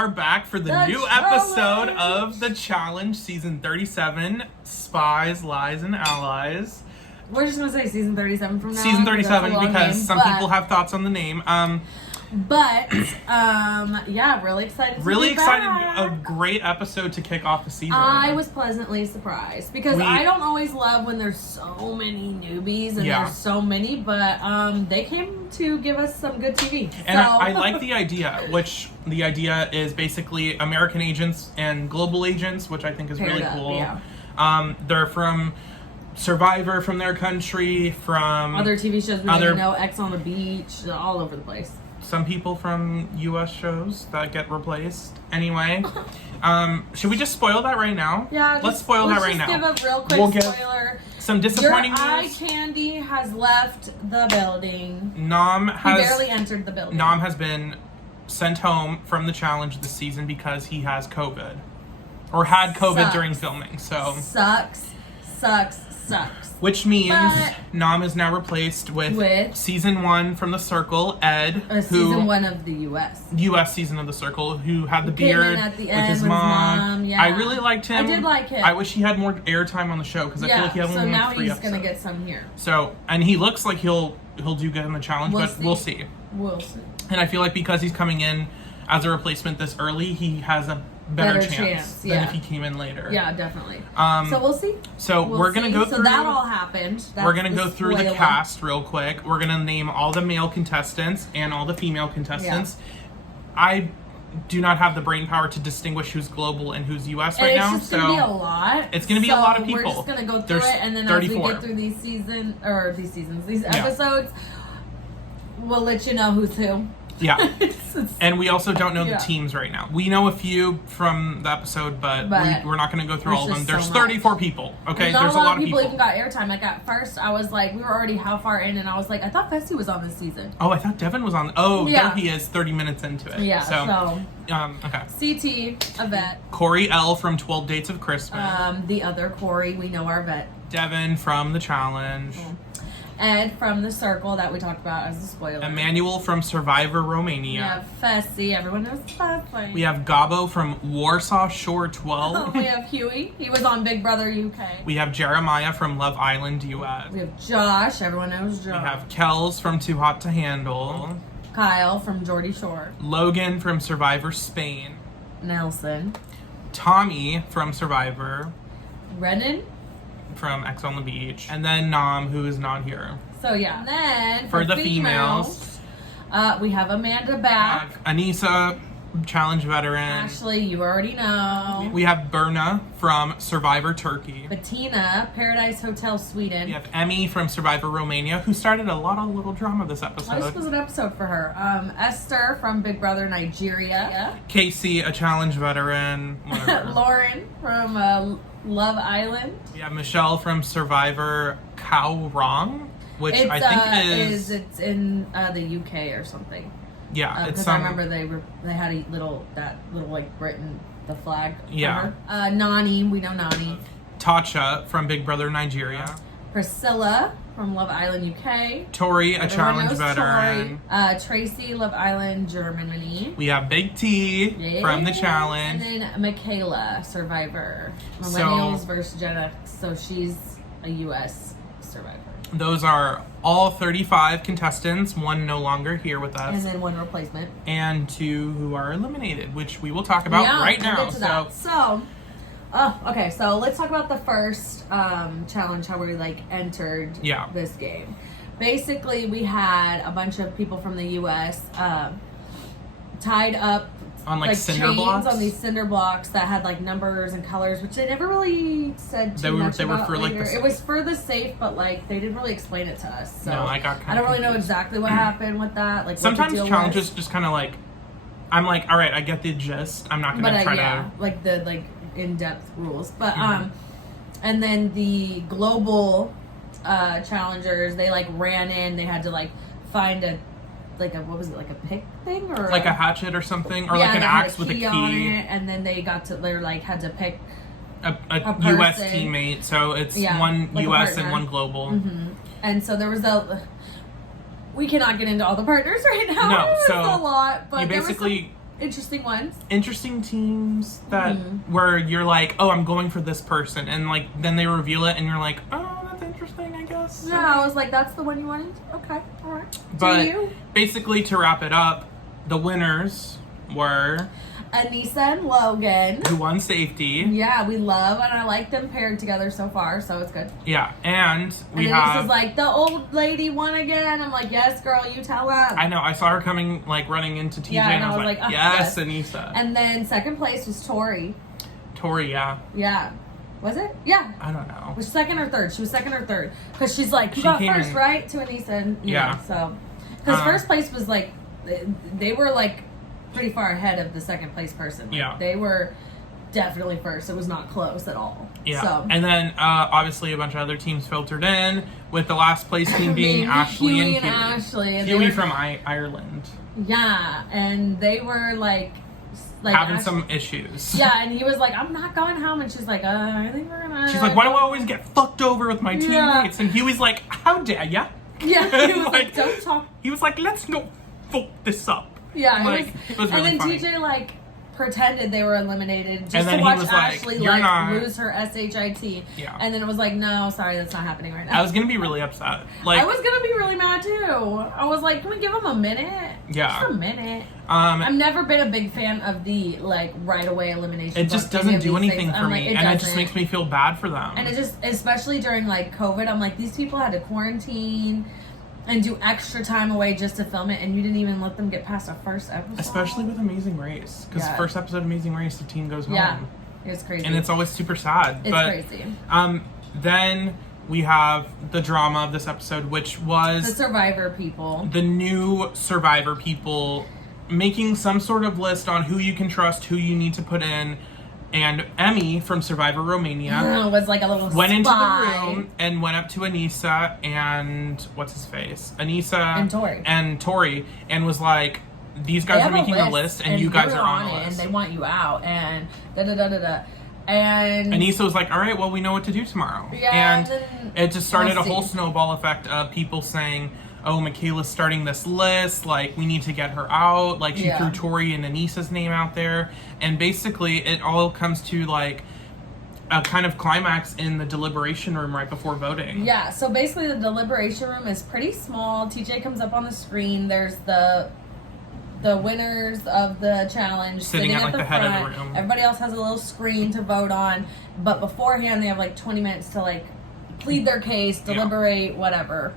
are back for the new episode of The Challenge, Season 37, Spies, Lies, and Allies. We're just going to say Season 37 from now Season on, 37 because some people have thoughts on the name. Yeah, really excited Really to be excited. back. A great episode to kick off the season. I was pleasantly surprised because I don't always love when there's so many newbies and there's so many, but they came to give us some good TV. And I like the idea, which the idea is basically American agents and global agents, which I think is really cool. Yeah. They're from Survivor, from their country, from other TV shows we don't know, X on the Beach, all over the place. Some people from U.S. shows that get replaced. Anyway, should we just spoil that right now? Yeah, let's spoil that right now. Give a real quick spoiler. Some disappointing news. Eye candy has left the building. He barely entered the building. Nam has been sent home from the challenge this season because he has COVID. Or had COVID during filming. So Sucks. Which means Nam is now replaced with season 1 from The Circle, Ed. Season 1 of the U.S. U.S. season of The Circle, who had the beard at the with end his mom. Yeah. I really liked him. I did like him. I wish he had more airtime on the show because I feel like he had only 3 episodes. So now he's going to get some here. So, and he looks like he'll do good in the challenge, we'll see. We'll see. And I feel like because he's coming in as a replacement this early, he has a better chance than if he came in later. Yeah, definitely. So we'll see. So we're going to go through... So that all happened. We're going to go through the cast real quick. We're going to name all the male contestants and all the female contestants. Yeah. I do not have the brain power to distinguish who's global and who's US right now. It's just going to be a lot. It's going to be a lot of people. We're just going to go through it, and then 34. As we get through these episodes, we'll let you know who's who. Yeah. And we also don't know the teams right now. We know a few from the episode, but we're not going to go through all of them. There's 34 people. Okay, there's a lot of people. Even got airtime. Like at first, I was like, we were already how far in, and I was like, I thought Fessy was on this season. Oh, I thought Devin was on. Oh, there he is, 30 minutes into it. Yeah. So okay. CT, a vet. CoreyL from 12 Dates of Christmas. The other Cory, we know our vet. Devin from The Challenge. Yeah. Ed from The Circle that we talked about as a spoiler. Emmanuel from Survivor Romania. We have Fessy. Everyone knows Fessy. We have Gabo from Warsaw Shore 12. We have Hughie. He was on Big Brother UK. We have Jeremiah from Love Island US. We have Josh. Everyone knows Josh. We have Kelz from Too Hot to Handle. Kyle from Geordie Shore. Logan from Survivor Spain. Nelson. Tommy from Survivor. Renan from X on the Beach, and then Nam, who is not here. So yeah, and then for the females, we have Amanda back. Anissa, challenge veteran. Ashley, you already know. We have Berna from Survivor Turkey. Bettina, Paradise Hotel Sweden. We have Emmy from Survivor Romania, who started a lot of little drama this episode. This was an episode for her. Esther from Big Brother Nigeria. Kaycee, a challenge veteran. Lauren from Love Island. We have Michele from Survivor Cowrong, which I think it's in the UK or something. Yeah, because I remember they had a little like written the flag. Yeah. Nany, we know Nany. Tacha from Big Brother Nigeria. Priscilla from Love Island UK. Tori, a challenge veteran. Tori. Tracy, Love Island Germany. We have Big T from the challenge. And then Michaela, Survivor. Millennials versus Gen X. So she's a US Survivor. Those are all 35 contestants, 1 no longer here with us. And then 1 replacement. And 2 who are eliminated, which we will talk about right now. Okay, so let's talk about the first challenge, how we entered this game. Basically, we had a bunch of people from the U.S. Tied up on cinder chains blocks on these cinder blocks that had numbers and colors, which they never really said too much about. They were for it was for the safe, but they didn't really explain it to us. So no, I don't really know exactly what happened with that. Sometimes challenges just kind of I'm all right, I get the gist. I'm not gonna try to in-depth rules, but and then the global challengers, they ran in, they had to find a what was it, a pick thing or a hatchet or something, or an axe with a key on it, and then they had to pick a US teammate, so it's 1 US and 1 global. And so there was we cannot get into all the partners right now. No, it's so a lot, but interesting ones. Interesting teams that where you're like, oh, I'm going for this person, and like then they reveal it, and you're like, oh, that's interesting, I guess. Yeah, I was like, that's the one you wanted. Okay, all right. But basically, to wrap it up, the winners were Anissa and Logan, who won safety. Yeah, we love, and I like them paired together so far, so it's good. Yeah, and Anissa's like, the old lady won again. I'm like, yes, girl, you tell them. I know. I saw her coming, like, running into TJ, and I was like, yes, Anissa. And then second place was Tori. Tori, yeah. Yeah. Was it? Yeah. I don't know. Was second or third? She was second or third. Because she's like, you got first, right? To Anissa. And, yeah. So, because first place was like, they were like pretty far ahead of the second place person. Like, yeah. They were definitely first. It was not close at all. Yeah. So. And then, obviously, a bunch of other teams filtered in, with the last place team being Ashley Hughie and Hughie. Ashley. And Hughie from Ireland. Yeah. And they were like having some issues. Yeah, and he was like, I'm not going home. And she's like, I think we're gonna. She's like, why do I always get fucked over with my teammates? And Hughie's like, how dare ya? Yeah, he was like, don't talk. He was like, let's not fuck this up. Yeah, like, it was really and then funny. TJ like pretended they were eliminated just to watch Ashley lose her SHIT. Yeah. And then it was like, no, sorry, that's not happening right now. I was gonna be really upset. Like, I was gonna be really mad too. I was like, can we give him a minute? Yeah. Just a minute. I've never been a big fan of the like right away elimination. It just doesn't do anything for me, and it just makes me feel bad for them. And it just, especially during like COVID, I'm like, these people had to quarantine and do extra time away just to film it, and you didn't even let them get past our first episode. Especially with Amazing Race, because first episode of Amazing Race, the team goes home. Yeah, it was crazy, and it's always super sad. It's crazy. Then we have the drama of this episode, which was the Survivor people, the new Survivor people, making some sort of list on who you can trust, who you need to put in. And Emmy from Survivor Romania was like a little went into the room and went up to Anissa and what's his face? Anissa and Tori and was like, these guys are making a list and you guys are on the list. And they want you out and da-da-da-da-da. And Anissa was like, all right, well, we know what to do tomorrow. Yeah, and it just started a whole snowball effect of people saying, oh, Michaela's starting this list, like, we need to get her out. Like, she threw Tori and Anissa's name out there. And basically, it all comes to, like, a kind of climax in the deliberation room right before voting. Yeah, so basically the deliberation room is pretty small. TJ comes up on the screen. There's the winners of the challenge sitting at the head front. of the room. Everybody else has a little screen to vote on. But beforehand, they have, like, 20 minutes to, like, plead their case, deliberate, whatever.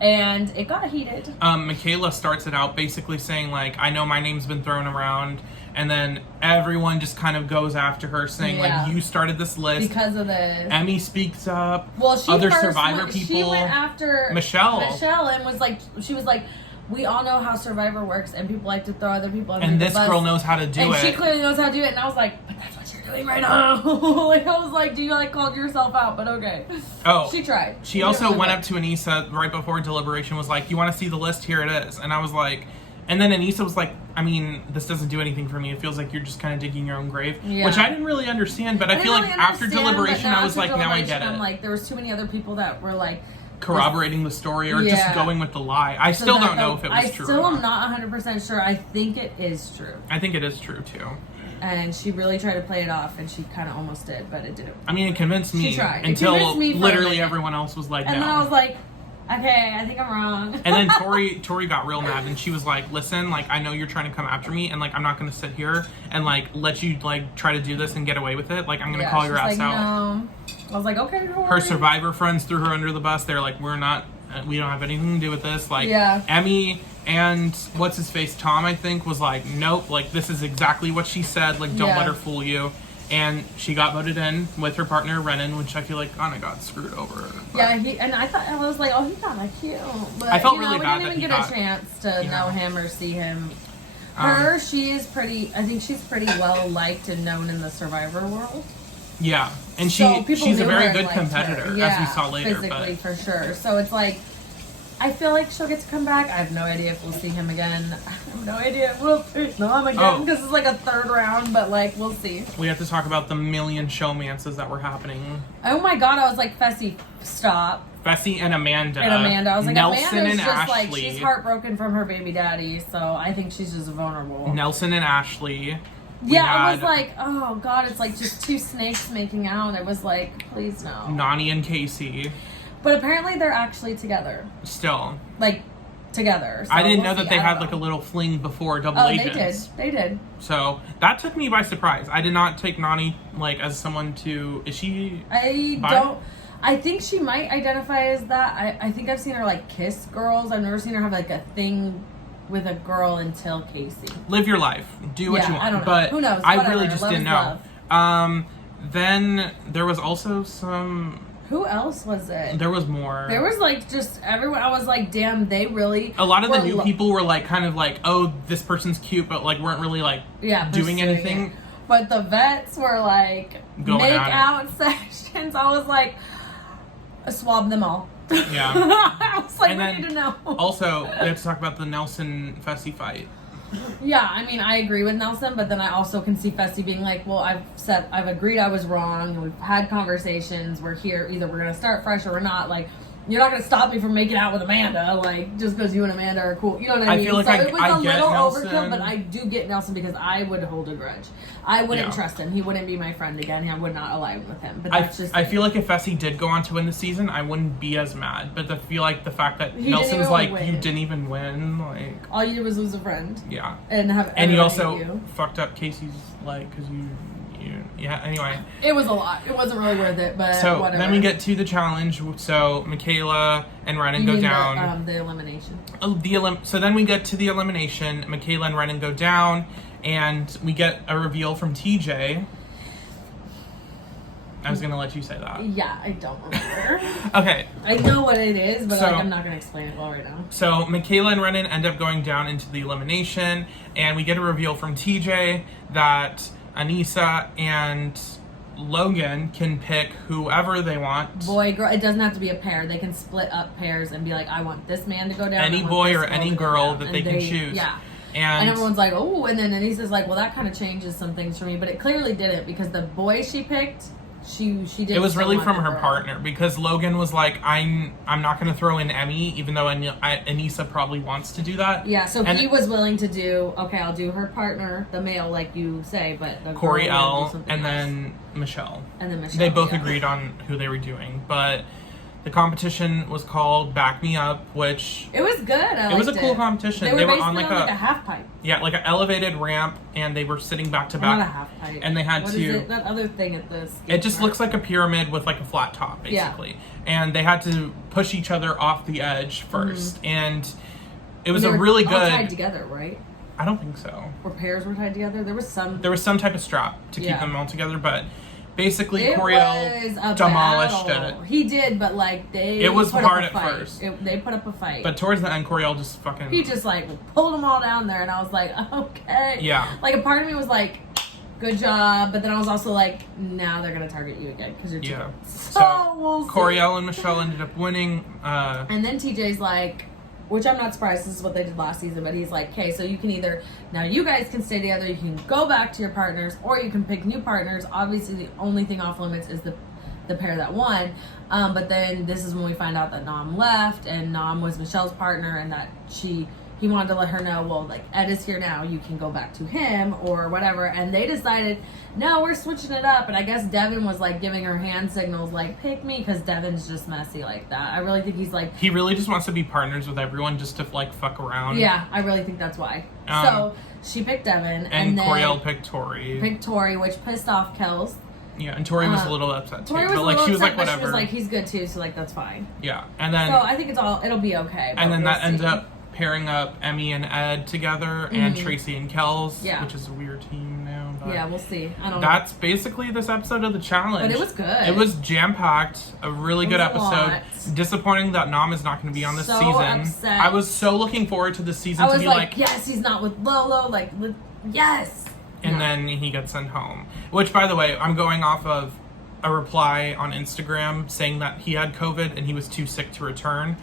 And it got heated. Michaela starts it out basically saying, like, I know my name's been thrown around. And then everyone just kind of goes after her saying, like, you started this list. Because of this. Emmy speaks up. Well, she other Survivor people. She went after Michele and was like, she was like, we all know how Survivor works and people like to throw other people under the bus. And this girl knows how to do it. And she clearly knows how to do it. And I was like, but that's what you're doing right now. Like, I was like, do you like called yourself out? But okay. Oh. She tried. She also went up to Anissa right before deliberation, was like, you want to see the list? Here it is. And I was like, and then Anissa was like, I mean, this doesn't do anything for me. It feels like you're just kind of digging your own grave. Yeah. Which I didn't really understand, but I feel like after deliberation, I was like, now I get it. I'm like, there was too many other people that were like, corroborating the story or just going with the lie. I still don't know if it was true. I still am not 100% sure. I think it is true. I think it is true too. And she really tried to play it off, and she kind of almost did, but it didn't. I mean, it convinced me. She tried. Until literally everyone else was like, and then I was like, okay, I think I'm wrong. And then Tori got real mad, and she was like, listen, like, I know you're trying to come after me, and like, I'm not going to sit here and like let you like try to do this and get away with it. Like, I'm going to call your ass out. No. I was like, okay, Tori. Her Survivor friends threw her under the bus. They're like, we don't have anything to do with this. Like, Emmy and what's his face, Tom, I think, was like, nope, like, this is exactly what she said. Like, don't let her fool you. And she got voted in with her partner Renan, which I feel like kind of got screwed over. But. Yeah, and I was like, oh, he's kind of cute. But I felt really bad we didn't even get a chance to know him or see him. She is pretty. I think she's pretty well liked and known in the Survivor world. Yeah, and she's a very good competitor, as we saw later. Physically, for sure. So it's like, I feel like she'll get to come back. I have no idea if we'll see him again. I have no idea if we'll see him again because it's like a 3rd round, but like we'll see. We have to talk about the million showmances that were happening. Oh my god, I was like, Fessy, stop. Fessy and Amanda. I was like, Nelson Amanda's and just Ashley. like, she's heartbroken from her baby daddy, so I think she's just vulnerable. Nelson and Ashley. I was like, oh god, it's like just 2 snakes making out. It was like, please no. Nany and Kaycee. But apparently they're actually together. Still. Like, together. So I didn't know that they had like a little fling before Double Agents. They did. So that took me by surprise. I did not take Nany like as someone to. Is she? I think she might identify as that. I think I've seen her like kiss girls. I've never seen her have like a thing with a girl until Kaycee. Live your life. Do what you want. I don't know. But who knows? I really just didn't know. Then there was also some. Who else was it? There was more. There was like just everyone. I was like, damn, they really. A lot of the new people were like, kind of like, oh, this person's cute, but like weren't really like doing anything. It. But the vets were like make out sessions. I was like, swab them all. Yeah. I was like, we need to know. Also, we have to talk about the Nelson Fessy fight. Yeah, I mean, I agree with Nelson, but then I also can see Fessy being like, well, I've agreed I was wrong, and we've had conversations, we're here, either we're going to start fresh or we're not, like, you're not going to stop me from making out with Amanda, like, just because you and Amanda are cool, you know what I mean? I feel like so it was a little Nelson. overkill, but I do get Nelson because I would hold a grudge. I wouldn't trust him. He wouldn't be my friend again. I would not align with him, but that's just... I feel like if Fessy did go on to win the season, I wouldn't be as mad, but I feel like the fact that Nelson's like, you didn't even win, like... All you did was lose a friend. Yeah. And you also fucked up Kaycee's leg, because you... Yeah, anyway. It was a lot. It wasn't really worth it, but so whatever. Then we get to the challenge. So Michaela and Renan go down. The elimination. So then we get to the elimination. Michaela and Renan go down, and we get a reveal from TJ. I was going to let you say that. Yeah, I don't remember. Okay. I know what it is, but I'm not going to explain it well right now. So Michaela and Renan end up going down into the elimination, and we get a reveal from TJ that Anissa and Logan can pick whoever they want. Boy, girl, it doesn't have to be a pair. They can split up pairs and be like, I want this man to go down. Any boy or any girl that they can choose. Yeah. And everyone's like, oh, and then Anissa's like, well, that kind of changes some things for me. But it clearly didn't, because the boy she picked, she did. It was really from her partner, because Logan was like, I'm not going to throw in Emmy, even though Anissa probably wants to do that. Yeah, so he was willing to do, okay, I'll do her partner, the male, like you say, but the CoreyL and then Michele. They both agreed on who they were doing, but the competition was called Back Me Up, which... It was good. It was a cool competition. They were on like a half pipe. Yeah, like an elevated ramp, and they were sitting back to back. Not a half pipe. And they had what to... Is it? That other thing at the skate It just park. looks like a pyramid with like a flat top, basically. Yeah. And they had to push each other off the edge first. And it was a really good... All tied together, right? I don't think so. Or pairs were tied together? There was some type of strap to keep them all together, but... Basically, CoreyL demolished it. He did, but like it was hard at first. They put up a fight. But towards the end, CoreyL just fucking... He just like pulled them all down there, and I was like, okay. Yeah. Like a part of me was like, good job, but then I was also like, now they're gonna target you again because you're too good. So we'll see. CoreyL and Michele ended up winning. And then TJ's like, which I'm not surprised, this is what they did last season, but he's like, okay, so you can either, now you guys can stay together, you can go back to your partners, or you can pick new partners. Obviously, the only thing off limits is the pair that won. But then this is when we find out that Nam left, and Nam was Michelle's partner, and that he wanted to let her know, well, like, Ed is here now, you can go back to him, or whatever. And they decided, no, we're switching it up. And I guess Devin was, like, giving her hand signals, like, pick me, because Devin's just messy like that. I really think he's, like... He really just wants to be partners with everyone just to, like, fuck around. Yeah, I really think that's why. So, she picked Devin, and then... CoreyL picked Tori. Picked Tori, which pissed off Kelz. Yeah, and Tori was a little upset, too. Tori was but, like, she was like, whatever. She was like, he's good, too, so, like, that's fine. Yeah, and then... So, I think it'll be okay. And then that ended up pairing up Emmy and Ed together, and Tracy and Kelz, which is a weird team now. But yeah, we'll see. I don't know. That's basically this episode of the challenge. But it was good. It was jam-packed. A really good episode. Disappointing that Nam is not going to be on this season. Upset. I was so looking forward to this season to be like, yes, he's not with Lolo. Like, yes. And then he gets sent home. Which, by the way, I'm going off of a reply on Instagram saying that he had COVID and he was too sick to return.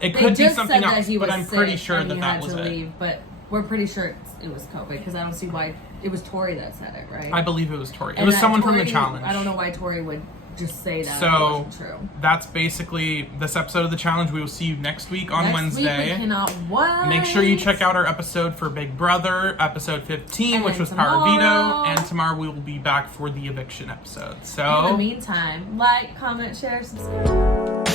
It could be something said else, that he but was I'm pretty sick sure and that he that had was to it. leave, but we're pretty sure it was COVID because I don't see why it was Tori that said it, right? I believe it was Tori. It And was that someone from Tori- the challenge. I don't know why Tori would just say that if it So wasn't true. that's basically this episode of the challenge. We will see you next week on Next Wednesday. week we cannot wait. Make sure you check out our episode for Big Brother, episode 15, And which was tomorrow- Power Veto, and tomorrow we will be back for the eviction episode. So In the meantime, like, comment, share, subscribe.